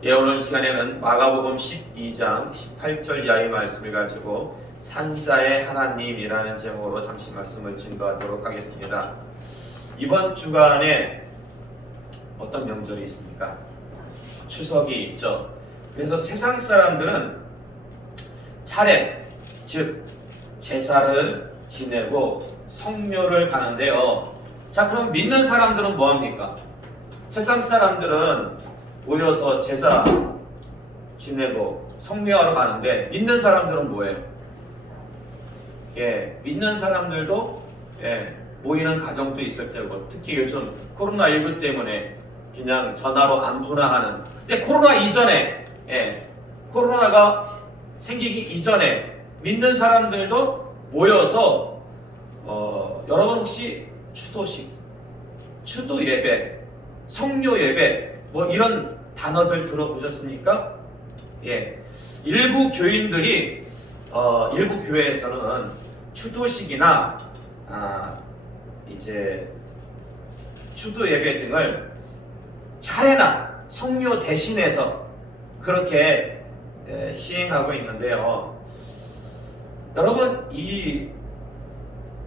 오늘 시간에는 마가복음 12장 18절 이하의 말씀을 가지고 산자의 하나님이라는 제목으로 잠시 말씀을 증거하도록 하겠습니다. 이번 주간에 어떤 명절이 있습니까? 추석이 있죠. 그래서 세상 사람들은 차례, 즉 제사를 지내고 성묘를 가는데요. 자, 그럼 믿는 사람들은 뭐합니까? 세상 사람들은 모여서 제사 지내고 성묘하러 가는데 믿는 사람들은 뭐예요? 믿는 사람들도 모이는 가정도 있을 테고, 특히 요즘 코로나19 때문에 그냥 전화로 안부나 하는. 근데 코로나 이전에, 코로나가 생기기 이전에 믿는 사람들도 모여서 여러분 혹시 추도식, 추도 예배, 성묘 예배 뭐 이런 단어들 들어보셨습니까? 일부 교인들이 일부 교회에서는 추도식이나 이제 추도 예배 등을 차례나 성묘 대신해서 그렇게 시행하고 있는데요. 여러분, 이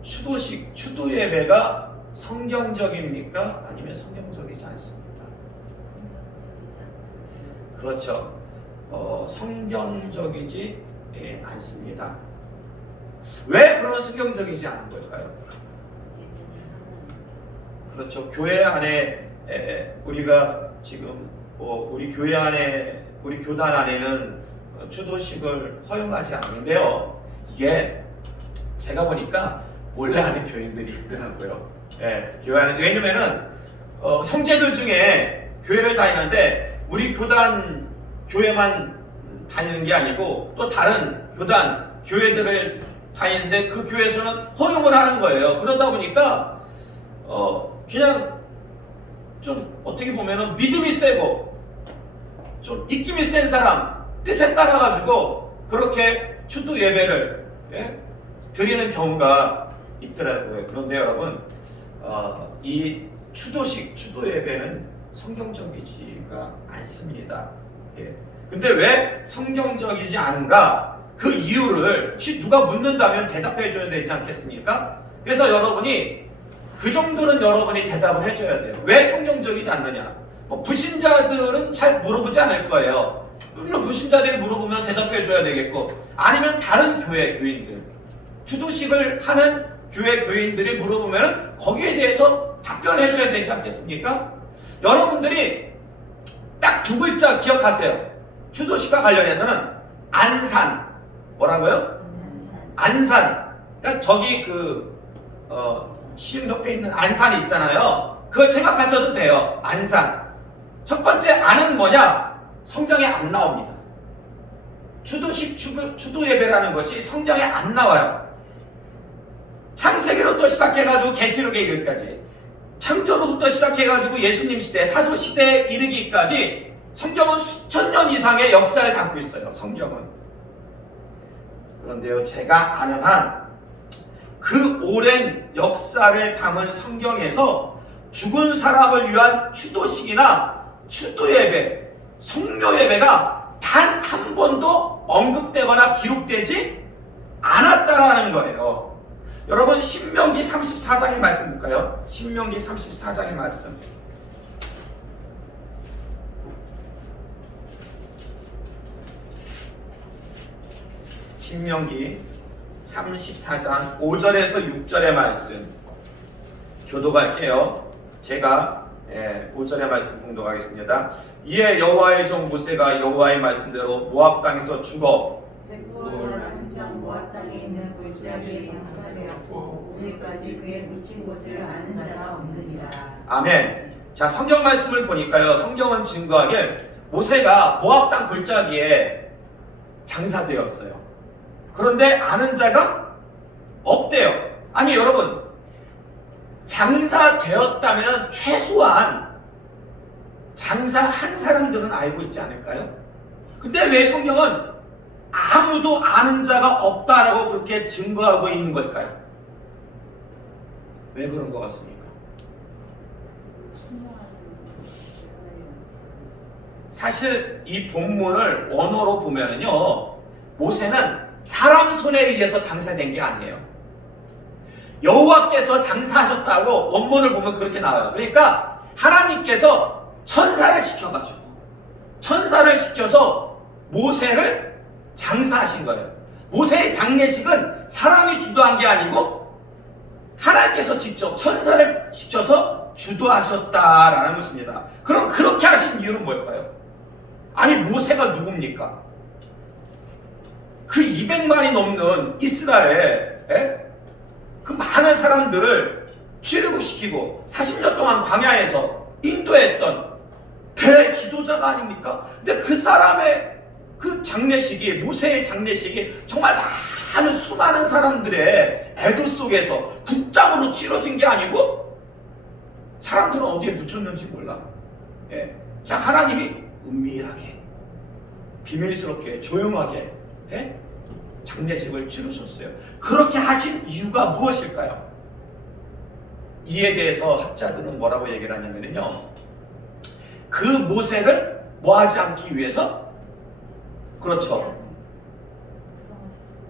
추도식, 추도 예배가 성경적입니까? 아니면 성경적이지 않습니까? 그렇죠. 성경적이지 않습니다. 왜 그러면 성경적이지 않은 걸까요? 그렇죠. 교회 안에 우리가 지금 우리 교회 안에, 우리 교단 안에는 추도식을 허용하지 않는데요. 이게 제가 보니까 몰래 하는 교인들이 있더라고요. 교회 안에. 왜냐면은 형제들 중에 교회를 다니는데 우리 교단 교회만 다니는 게 아니고 또 다른 교단 교회들을 다니는데 그 교회에서는 허용을 하는 거예요. 그러다 보니까 그냥 좀 어떻게 보면은 믿음이 세고 좀 입김이 센 사람 뜻에 따라가지고 그렇게 추도 예배를 드리는 경우가 있더라고요. 그런데 여러분, 이 추도식, 추도 예배는 성경적이지가 않습니다. 근데 왜 성경적이지 않은가? 그 이유를 누가 묻는다면 대답해 줘야 되지 않겠습니까? 그래서 여러분이 그 정도는 여러분이 대답을 해줘야 돼요. 왜 성경적이지 않느냐? 불신자들은 잘 물어보지 않을 거예요. 물론 불신자들이 물어보면 대답해 줘야 되겠고, 아니면 다른 교회 교인들, 추도식을 하는 교회 교인들이 물어보면 거기에 대해서 답변해 줘야 되지 않겠습니까? 여러분들이 딱 두 글자 기억하세요. 추도식과 관련해서는 안산. 뭐라고요? 안산. 그러니까 저기 시흥 옆에 있는 안산이 있잖아요. 그걸 생각하셔도 돼요. 안산. 첫 번째 안은 뭐냐? 성경에 안 나옵니다. 추도식, 추도 예배라는 것이 성경에 안 나와요. 창세기로부터 시작해가지고 계시록에 이르기까지, 창조로부터 시작해가지고 예수님 시대, 사도 시대에 이르기까지 성경은 수천 년 이상의 역사를 담고 있어요. 성경은. 그런데요, 제가 아는 한 그 오랜 역사를 담은 성경에서 죽은 사람을 위한 추도식이나 추도 예배, 성묘 예배가 단 한 번도 언급되거나 기록되지 않았다라는 거예요. 여러분, 신명기 34장의 말씀 볼까요? 신명기 34장의 말씀. 신명기 34장 5절에서 6절의 말씀 교독할게요. 제가 5절의 말씀 공독하겠습니다. 이에 여호와의 종 모세가 여호와의 말씀대로 모압 땅에서 죽어 모압 땅에 있는 골짜기에 장사되었고 오늘까지 그의 묻힌 곳을 아는 자가 없느니라. 아멘. 자, 성경 말씀을 보니까요, 성경은 증거하길 모세가 모압 땅 골짜기에 장사되었어요. 그런데 아는 자가 없대요. 아니 여러분, 장사되었다면 최소한 장사한 사람들은 알고 있지 않을까요? 근데 왜 성경은 아무도 아는 자가 없다라고 그렇게 증거하고 있는 걸까요? 왜 그런 것 같습니까? 사실 이 본문을 원어로 보면은요, 모세는 사람 손에 의해서 장사된 게 아니에요. 여호와께서 장사하셨다고 원문을 보면 그렇게 나와요. 그러니까 하나님께서 천사를 시켜서 모세를 장사하신 거예요. 모세의 장례식은 사람이 주도한 게 아니고 하나님께서 직접 천사를 시켜서 주도하셨다라는 것입니다. 그럼 그렇게 하신 이유는 뭘까요? 아니, 모세가 누굽니까? 그 200만이 넘는 이스라엘 그 많은 사람들을 출애굽시키고 40년 동안 광야에서 인도했던 대지도자가 아닙니까? 근데 그 사람의 그 장례식이, 모세의 장례식이 정말 많은 수많은 사람들의 애도 속에서 국장으로 치러진 게 아니고 사람들은 어디에 묻혔는지 몰라. 그냥 하나님이 은밀하게, 비밀스럽게, 조용하게 장례식을 치르셨어요. 그렇게 하신 이유가 무엇일까요? 이에 대해서 학자들은 뭐라고 얘기를 하냐면요, 그 모세를 뭐하지 않기 위해서, 그렇죠,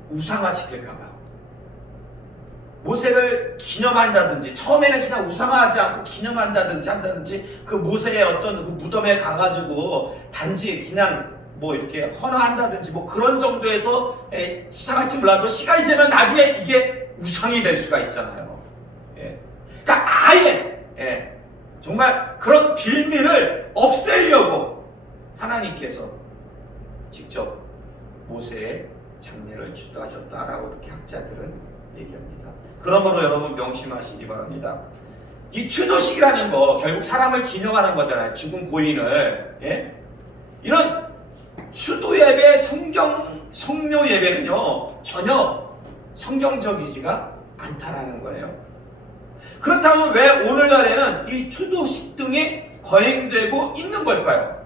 우상화시킬까봐. 모세를 기념한다든지, 처음에는 그냥 우상화하지 않고 기념한다든지 그 모세의 어떤 그 무덤에 가가지고 단지 그냥 뭐 이렇게 헌화한다든지 뭐 그런 정도에서 시작할지 몰라도 시간이 지나면 나중에 이게 우상이 될 수가 있잖아요. 그러니까 아예 정말 그런 빌미를 없애려고 하나님께서 직접 모세의 장례를 주도하셨다라고 이렇게 학자들은 얘기합니다. 그러므로 여러분 명심하시기 바랍니다. 이 추도식이라는 거 결국 사람을 기념하는 거잖아요. 죽은 고인을. 이런 추도 예배, 성묘 예배는요 전혀 성경적이지가 않다라는 거예요. 그렇다면 왜 오늘날에는 이 추도식 등이 거행되고 있는 걸까요?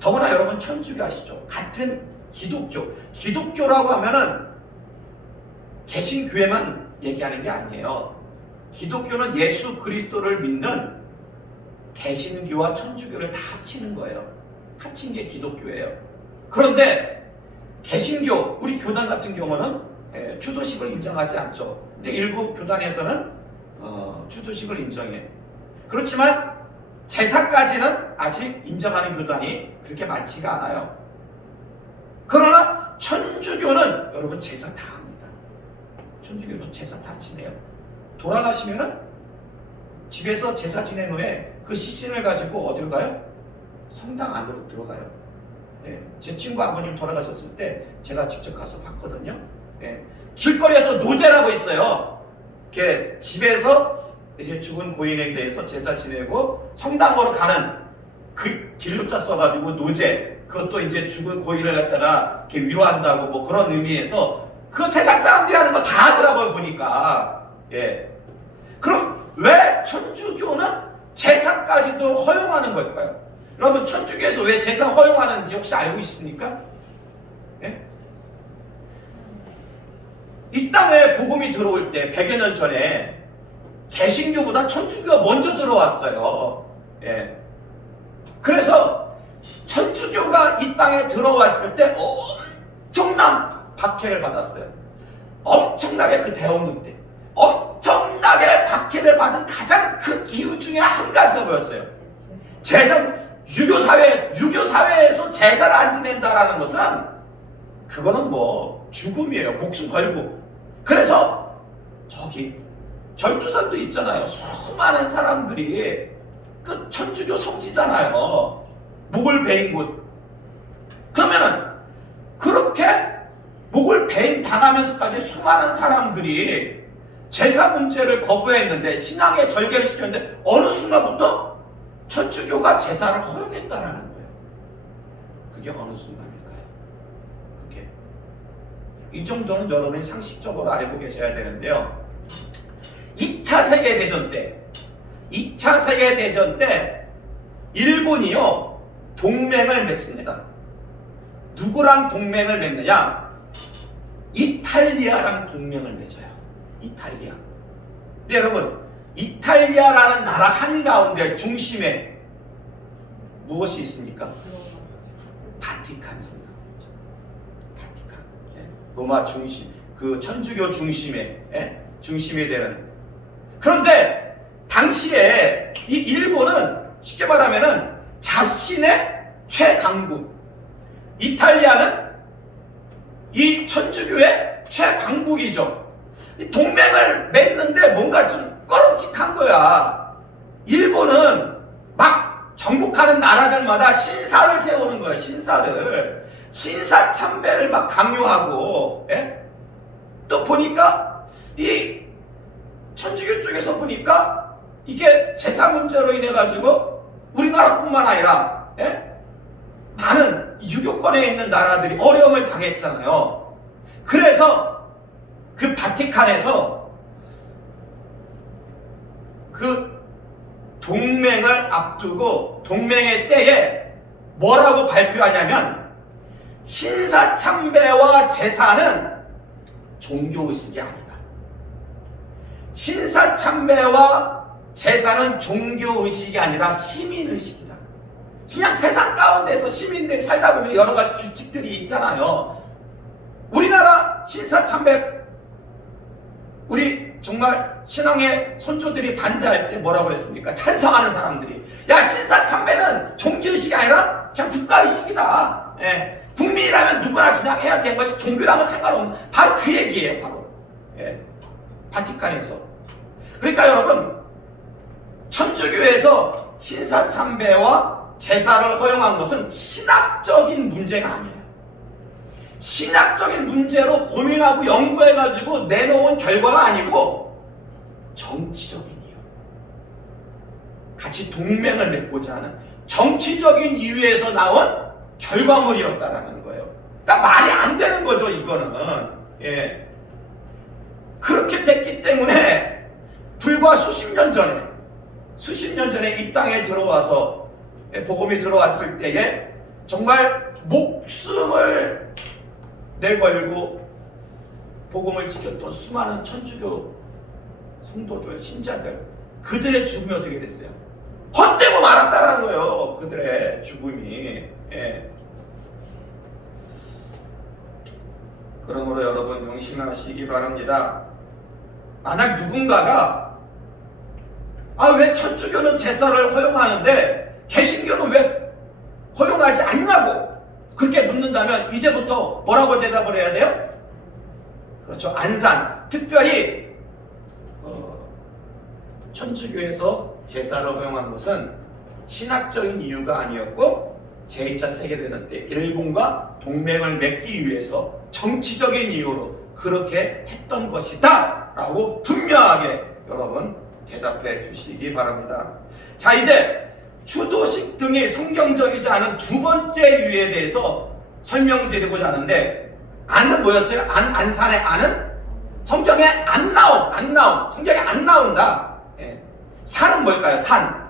더구나 여러분 천주교 아시죠? 같은 기독교라고 하면은 개신교회만 얘기하는 게 아니에요. 기독교는 예수 그리스도를 믿는 개신교와 천주교를 다 합치는 거예요. 합친 게 기독교예요. 그런데 개신교, 우리 교단 같은 경우는 추도식을 인정하지 않죠. 근데 일부 교단에서는 추도식을 인정해. 그렇지만 제사까지는 아직 인정하는 교단이 그렇게 많지가 않아요. 그러나 천주교는 여러분 제사 다 합니다. 천주교는 제사 다 지내요. 돌아가시면은 집에서 제사 지낸 후에 그 시신을 가지고 어디로 가요? 성당 안으로 들어가요. 제 친구 아버님 돌아가셨을 때 제가 직접 가서 봤거든요. 길거리에서 노제라고 있어요. 이렇게 집에서 이제 죽은 고인에 대해서 제사 지내고 성당으로 가는 그 길로자 써가지고 노제, 그것도 이제 죽은 고인을 갖다가 이렇게 위로한다고 뭐 그런 의미에서 그 세상 사람들이 하는 거 다 하더라고요, 보니까. 그럼 왜 천주교는 제사까지도 허용하는 걸까요? 여러분 천주교에서 왜 제사 허용하는지 혹시 알고 있습니까? 이 땅에 복음이 들어올 때 100여 년 전에 개신교보다 천주교가 먼저 들어왔어요. 그래서 천주교가 이 땅에 들어왔을 때 엄청난 박해를 받았어요. 엄청나게 그 대원군 때 엄청나게 박해를 받은 가장 큰 이유 중에 한 가지가 뭐였어요? 유교사회에서 제사를 안 지낸다라는 것은 그거는 뭐 죽음이에요. 목숨 걸고. 그래서 저기 절두산도 있잖아요. 수많은 사람들이 그 천주교 성지잖아요. 목을 베인 곳. 그러면은 그렇게 목을 베인 당하면서까지 수많은 사람들이 제사 문제를 거부했는데 신앙의 절개를 시켰는데 어느 순간부터 천주교가 제사를 허용했다라는 거예요. 그게 어느 순간일까요? 그게 이 정도는 여러분이 상식적으로 알고 계셔야 되는데요. 2차 세계대전 때 일본이요 동맹을 맺습니다. 누구랑 동맹을 맺느냐? 이탈리아랑 동맹을 맺어요. 이탈리아. 근데 여러분 이탈리아라는 나라 한가운데 중심에 무엇이 있습니까? 바티칸 성당이죠. 바티칸. 예. 로마 중심, 그 천주교 중심에 중심이 되는. 그런데 당시에 이 일본은 쉽게 말하면은 잡신의 최강국, 이탈리아는 이 천주교의 최강국이죠. 이 동맹을 맺는데 뭔가 좀 꺼름칙한 거야. 일본은 막 정복하는 나라들마다 신사를 세우는 거예요. 신사를. 신사참배를 막 강요하고, 예? 또 보니까 이 천주교 쪽에서 보니까 이게 제사 문제로 인해 가지고 우리나라뿐만 아니라, 예? 많은 유교권에 있는 나라들이 어려움을 당했잖아요. 그래서 그 바티칸에서 그 동맹을 앞두고 동맹의 때에 뭐라고 발표하냐면, 신사참배와 제사는 종교의식이 아니다. 신사참배와 제사는 종교의식이 아니라 시민의식이다. 그냥 세상 가운데서 시민들이 살다 보면 여러 가지 규칙들이 있잖아요. 우리나라 신사참배, 우리 정말 신앙의 선조들이 반대할 때 뭐라고 그랬습니까? 찬성하는 사람들이, 야, 신사참배는 종교의식이 아니라 그냥 국가의식이다. 예. 국민이라면 누구나 그냥 해야 되는 것이 종교라면 상관없는, 바로 그 얘기예요. 바로. 예. 바티칸에서. 그러니까 여러분, 천주교에서 신사참배와 제사를 허용한 것은 신학적인 문제가 아니에요. 신학적인 문제로 고민하고 연구해가지고 내놓은 결과가 아니고 정치적인 이유, 같이 동맹을 맺고자 하는 정치적인 이유에서 나온 결과물이었다라는 거예요. 그러니까 말이 안 되는 거죠, 이거는. 예. 그렇게 됐기 때문에 불과 수십 년 전에 이 땅에 들어와서 복음이 들어왔을 때에 정말 목숨을 내걸고 복음을 지켰던 수많은 천주교 성도들, 신자들, 그들의 죽음이 어떻게 됐어요? 헛되고 말았다라는 거예요. 그들의 죽음이. 예. 그러므로 여러분 명심하시기 바랍니다. 만약 누군가가 왜 천주교는 제사를 허용하는데 개신교는 왜 허용하지 않냐고 그렇게 묻는다면 이제부터 뭐라고 대답을 해야 돼요? 그렇죠. 안산, 특별히 천주교에서 제사를 허용한 것은 신학적인 이유가 아니었고 제2차 세계대전 때 일본과 동맹을 맺기 위해서 정치적인 이유로 그렇게 했던 것이다 라고 분명하게 여러분 대답해 주시기 바랍니다. 자, 이제 추도식 등이 성경적이지 않은 두 번째 이유에 대해서 설명드리고자 하는데, 안은 뭐였어요? 안산의 안은 성경에 안 나옴. 성경에 안 나온다. 예. 산은 뭘까요? 산.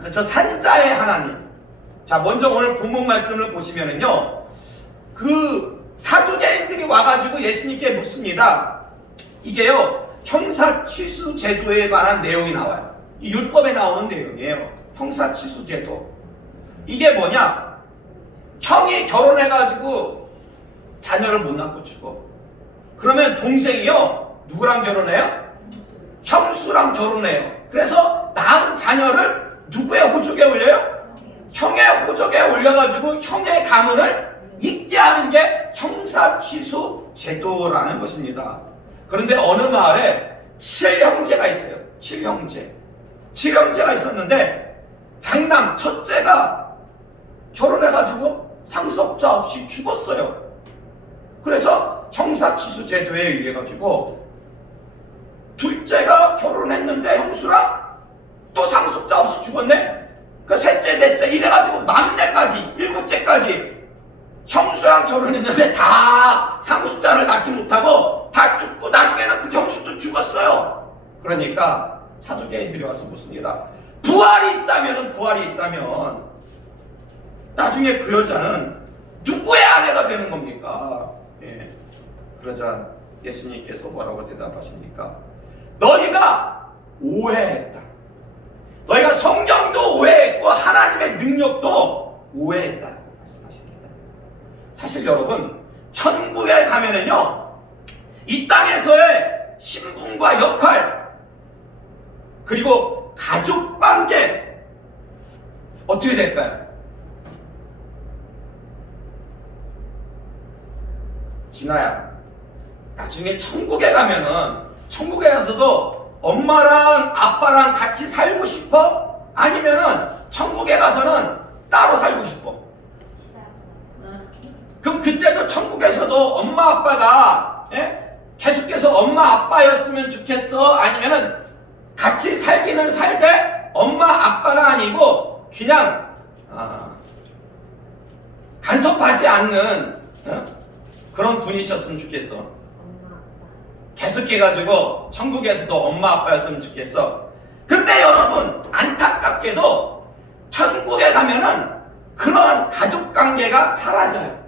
그렇죠. 산자의 하나님. 자, 먼저 오늘 본문 말씀을 보시면은요, 그 사두개인들이 와가지고 예수님께 묻습니다. 이게요, 형사 취수 제도에 관한 내용이 나와요. 이 율법에 나오는 내용이에요. 형사 취수 제도. 이게 뭐냐? 형이 결혼해가지고 자녀를 못 낳고 죽어. 그러면 동생이요, 누구랑 결혼해요? 형수랑 결혼해요. 그래서 낳은 자녀를 누구의 호족에 올려요? 형의 호족에 올려가지고 형의 가문을 잇게 하는 게 형사 취수 제도라는 것입니다. 그런데 어느 마을에 7형제가 있어요. 7형제가 있었는데 장남 첫째가 결혼해가지고 상속자 없이 죽었어요. 그래서 형사 취수 제도에 의해 가지고 둘째가 결혼했는데 형수랑 또 상속자 없이 죽었네. 그 셋째, 넷째 이래가지고 막내까지 7째까지 형수랑 결혼했는데 다 상속자를 낳지 못하고 다 죽고 나중에는 그 형수도 죽었어요. 그러니까 사두개인들이 와서 묻습니다. 부활이 있다면 나중에 그 여자는 누구의 아내가 되는 겁니까? 예. 그러자 예수님께서 뭐라고 대답하십니까? 너희가 오해했다. 너희가 성경도 오해했고 하나님의 능력도 오해했다라고 말씀하십니다. 사실 여러분, 천국에 가면은요, 이 땅에서의 신분과 역할, 그리고 가족 관계 어떻게 될까요? 진아야, 나중에 천국에 가면은, 천국에 가서도 엄마랑 아빠랑 같이 살고 싶어? 아니면은 천국에 가서는 따로 살고 싶어? 그럼 그때도 천국에서도 엄마 아빠가 계속해서 엄마 아빠였으면 좋겠어? 아니면은 같이 살기는 살되 엄마 아빠가 아니고 그냥 간섭하지 않는 그런 분이셨으면 좋겠어. 계속해가지고 천국에서도 엄마 아빠였으면 좋겠어. 근데 여러분, 안타깝게도 천국에 가면은 그런 가족관계가 사라져요.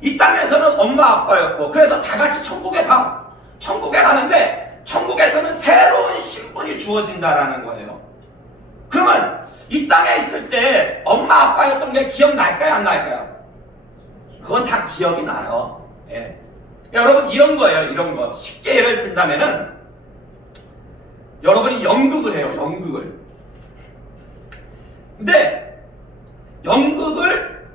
이 땅에서는 엄마 아빠였고, 그래서 다 같이 천국에 가. 천국에 가는데 천국에서는 새로운 신분이 주어진다라는 거예요. 그러면 이 땅에 있을 때 엄마 아빠였던 게 기억날까요, 안 날까요? 그건 다 기억이 나요. 예. 여러분, 이런 거예요. 이런 거 쉽게 예를 든다면은, 여러분이 연극을 해요. 연극을. 근데 연극을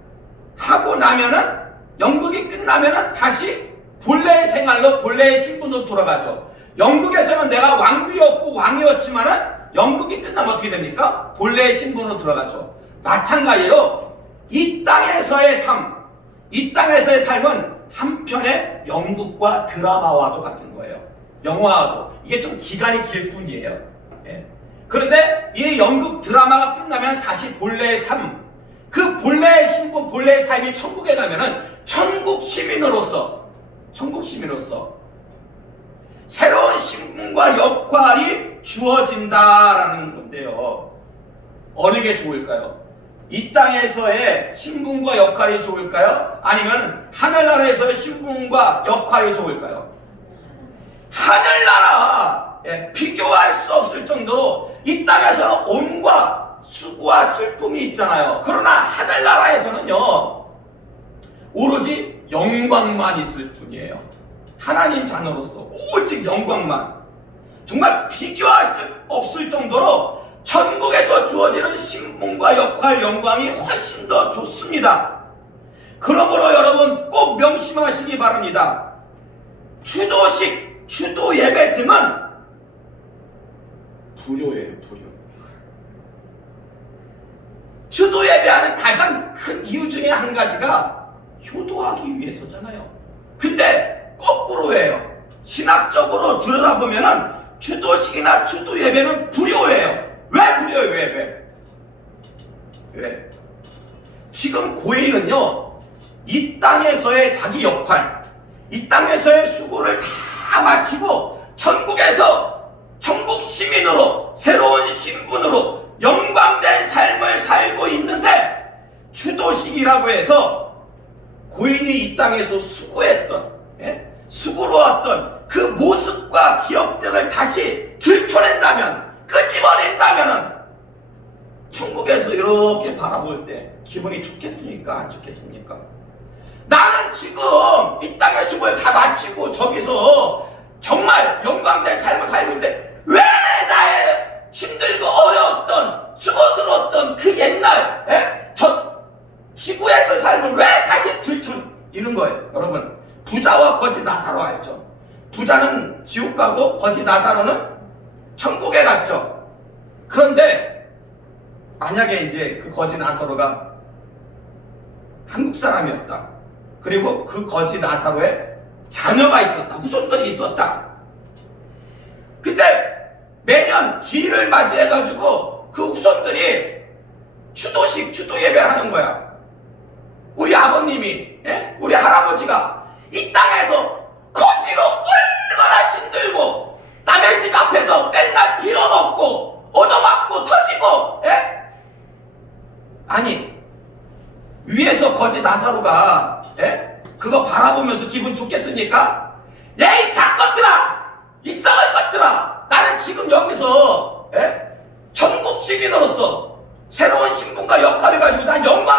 하고 나면은, 연극이 끝나면은 다시 본래의 생활로, 본래의 신분으로 돌아가죠. 연극에서는 내가 왕비였고 왕이었지만은 연극이 끝나면 어떻게 됩니까? 본래의 신분으로 돌아가죠. 마찬가지로 이 땅에서의 삶, 이 땅에서의 삶은 한편의 연극과 드라마와도 같은 거예요. 영화와도. 이게 좀 기간이 길 뿐이에요. 예. 그런데 이 연극 드라마가 끝나면 다시 본래의 삶, 그 본래의 신분, 본래의 삶이 천국에 가면은 천국 시민으로서 새로운 신분과 역할이 주어진다라는 건데요. 어느 게 좋을까요? 이 땅에서의 신분과 역할이 좋을까요? 아니면 하늘나라에서의 신분과 역할이 좋을까요? 하늘나라! 비교할 수 없을 정도로 이 땅에서는 온과 수고와 슬픔이 있잖아요. 그러나 하늘나라에서는요, 오로지 영광만 있을 뿐이에요. 하나님 자녀로서 오직 영광만. 정말 비교할 수 없을 정도로 천국에서 주어지는 신분과 역할, 영광이 훨씬 더 좋습니다. 그러므로 여러분 꼭 명심하시기 바랍니다. 추도식, 추도 예배 등은 불효예요, 불효. 추도 예배하는 가장 큰 이유 중에 한 가지가 효도하기 위해서잖아요. 근데 거꾸로예요. 신학적으로 들여다보면은 추도식이나 추도 예배는 불효예요. 왜 불효예요? 왜? 지금 고인은요, 이 땅에서의 자기 역할, 이 땅에서의 수고를 다 마치고 천국에서 천국 시민으로 새로운 신분으로 영광된 삶을 살고 있는데, 추도식이라고 해서 고인이 이 땅에서 수고했던, 수고로웠던 그 모습과 기억들을 다시 들춰낸다면, 끄집어낸다면은 천국에서 이렇게 바라볼 때 기분이 좋겠습니까? 안 좋겠습니까? 나는 지금 이 땅의 수고를 다 마치고 저기서 정말 영광된 삶을 살고 있는데 왜 나의 힘들고 어려웠던 수고스러웠던 그 옛날 저 지구에서 삶을 왜 다시 들춰이는 거예요. 여러분, 부자와 거지 나사로 알죠? 부자는 지옥 가고 거지 나사로는 천국에 갔죠. 그런데 만약에 이제 그 거지 나사로가 한국 사람이었다. 그리고 그 거지 나사로에 자녀가 있었다. 후손들이 있었다. 근데 매년 기일을 맞이해가지고 그 후손들이 추도식, 추도 예배를 하는 거야. 우리 아버님이, 우리 할아버지가 이 땅에서 거지로 얼마나 힘들고 남의 집 앞에서 맨날 빌어먹고 얻어맞고 터지고, 아니 위에서 거지 나사로가 그거 바라보면서 기분 좋겠습니까? 야, 이 작것들아, 이 썩을 것들아, 나는 지금 여기서 천국 시민으로서 새로운 신분과 역할을 가지고 난 영광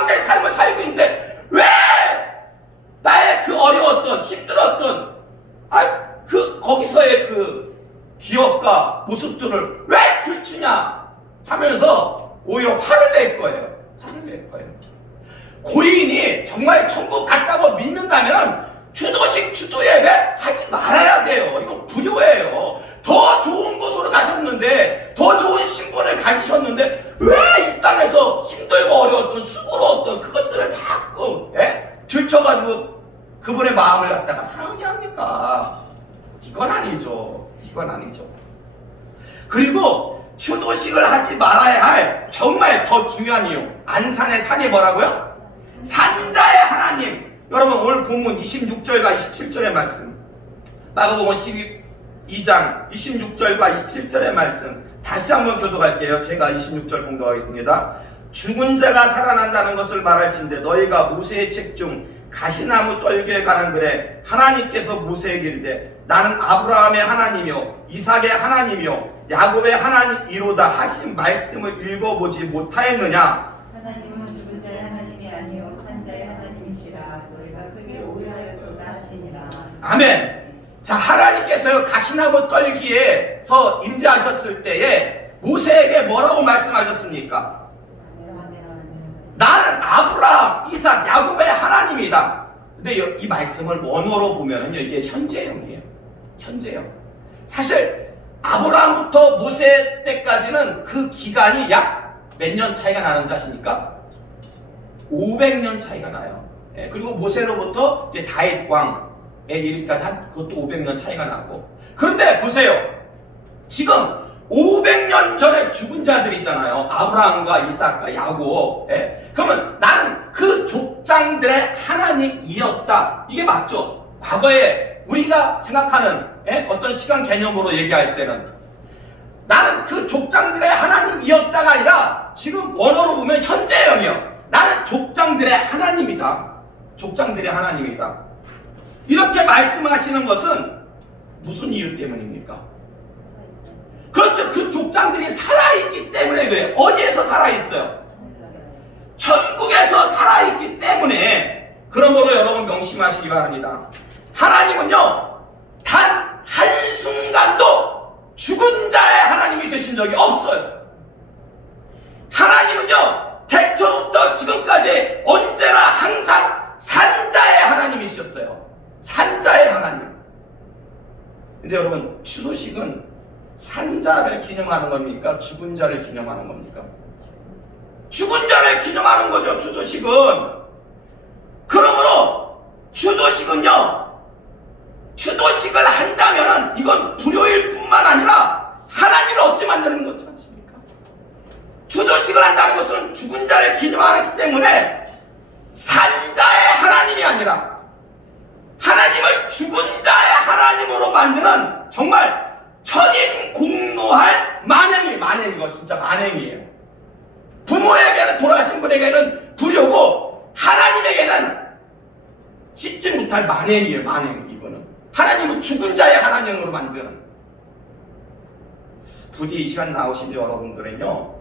모습들을 왜 들추냐 하면서 오히려 화를 낼 거예요. 화를 낼 거예요. 고인이 정말 천국 갔다고 믿는다면 추도식 추도 예배 하지 말아야 돼요. 이거 불효예요. 더 좋은 곳으로 가셨는데, 더 좋은 신분을 가지셨는데 왜 이 땅에서 힘들고 어려웠던 수고로웠던 그것들을 자꾸 들춰가지고 그분의 마음을 갖다가 상하게 합니까? 이건 아니죠. 이건 아니죠. 그리고 추도식을 하지 말아야 할 정말 더 중요한 이유, 안산의 산이 뭐라고요? 산자의 하나님. 여러분 오늘 본문 26절과 27절의 말씀, 마가복음 12장 26절과 27절의 말씀 다시 한번 교독할게요. 제가 26절 봉독하겠습니다. 죽은 자가 살아난다는 것을 말할진대 너희가 모세의 책 중 가시나무 떨기에 관한 글에 하나님께서 모세에게 이르되 나는 아브라함의 하나님이요 이삭의 하나님이요 야곱의 하나님이로다 하신 말씀을 읽어보지 못하였느냐? 하나님은 죽은 자의 하나님이 아니요 산자의 하나님이시라. 너희가 크게 오해하였도다 하시니라. 아멘. 자, 하나님께서요 가시나무 떨기에서 임재하셨을 때에 모세에게 뭐라고 말씀하셨습니까? 나는 아브라함, 이삭, 야곱의 하나님이다. 근데 이 말씀을 원어로 보면은요 이게 현재형이에요. 현재형. 사실 아브라함부터 모세 때까지는 그 기간이 약 몇 년 차이가 나는 줄 아십니까? 500년 차이가 나요. 그리고 모세로부터 이제 다윗 왕에 이르기까지 한 그것도 500년 차이가 나고. 그런데 보세요. 지금 500년 전에 죽은 자들 있잖아요. 아브라함과 이삭과 야곱. 그러면 나는 그 족장들의 하나님이었다. 이게 맞죠? 과거에 우리가 생각하는 어떤 시간 개념으로 얘기할 때는 나는 그 족장들의 하나님이었다가 아니라 지금 원어로 보면 현재형이요. 나는 족장들의 하나님이다. 족장들의 하나님이다. 이렇게 말씀하시는 것은 무슨 이유 때문입니까? 그렇죠. 그 족장들이 살아있기 때문에 그래요. 어디에서 살아있어요? 천국에서 살아있기 때문에. 그러므로 여러분 명심하시기 바랍니다. 하나님은요 단 한순간도 죽은 자의 하나님이 되신 적이 없어요. 하나님은요 태초부터 지금까지 언제나 항상 산자의 하나님이셨어요. 산자의 하나님. 근데 여러분 추도식은 산자를 기념하는 겁니까? 죽은 자를 기념하는 겁니까? 죽은 자를 기념하는 거죠. 추도식은. 그러므로 추도식은요 추도식을 한다면은 이건 불효일 뿐만 아니라 하나님을 얻지 만드는 거지 않습니까? 추도식을 한다는 것은 죽은 자를 기념하기 때문에 산자의 하나님이 아니라 하나님을 죽은 자의 하나님으로 만드는 정말 천인공노할 만행이거 진짜 만행이에요. 부모에게는 돌아가신 분에게는 불효고 하나님에게는 씻지 못할 만행이에요. 만행. 이거는 하나님은 죽은 자의 하나님으로 만드는. 부디 이 시간 나오신 여러분들은요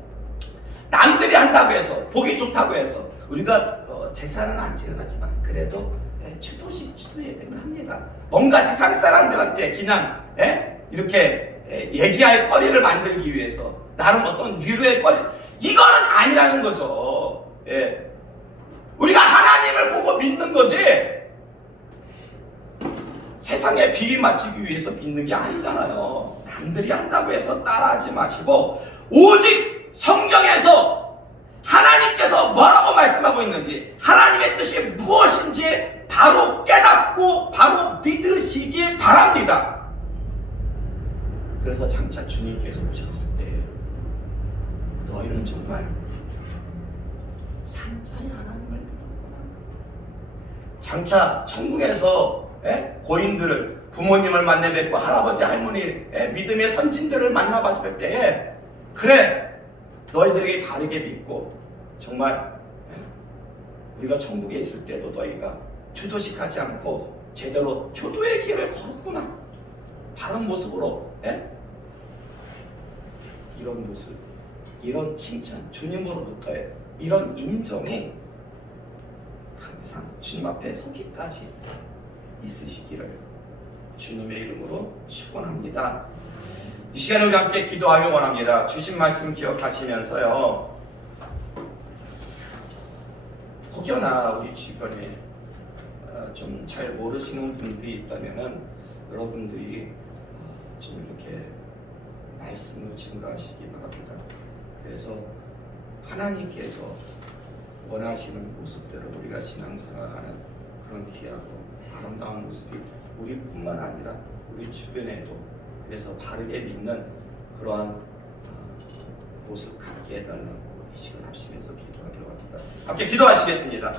남들이 한다고 해서 보기 좋다고 해서 우리가 제사는 안 지내지만 그래도 추도식 추도 예배를 합니다. 뭔가 세상 사람들한테 그냥 이렇게 얘기할 거리를 만들기 위해서 나름 어떤 위로의 거리, 이거는 아니라는 거죠. 우리가 하나님을 보고 믿는 거지 세상에 비리 맞추기 위해서 믿는 게 아니잖아요. 남들이 한다고 해서 따라하지 마시고 오직 성경에서 하나님께서 뭐라고 말씀하고 있는지 하나님의 뜻이 무엇인지 바로 깨닫고 바로 믿으시기 바랍니다. 그래서 장차 주님께서 오셨을 때 너희는 정말 산자의 하나님을 믿었구나. 장차 천국에서 고인들을 부모님을 만나 뵙고 할아버지 할머니 믿음의 선진들을 만나봤을 때에 그래 너희들에게 다르게 믿고 정말 우리가 천국에 있을 때도 너희가 추도식 하지 않고 제대로 효도의 길을 걸었구나. 바른 모습으로 이런 모습, 이런 칭찬, 주님으로부터의 이런 인정이 항상 주님 앞에 서기까지 있으시기를 주님의 이름으로 축원합니다. 이 시간에 우리 함께 기도하길 원합니다. 주신 말씀 기억하시면서요. 혹여나 우리 주변에 좀 잘 모르시는 분들이 있다면은 여러분들이 좀 이렇게 말씀을 증거하시기 바랍니다. 그래서 하나님께서 원하시는 모습대로 우리가 신앙생활하는 그런 귀하고 아름다운 모습이 우리뿐만 아니라 우리 주변에도 그래서 바르게 믿는 그러한 모습 갖게 해달라고 이 시간 합심해서 기도하기로 합니다. 함께 기도하시겠습니다.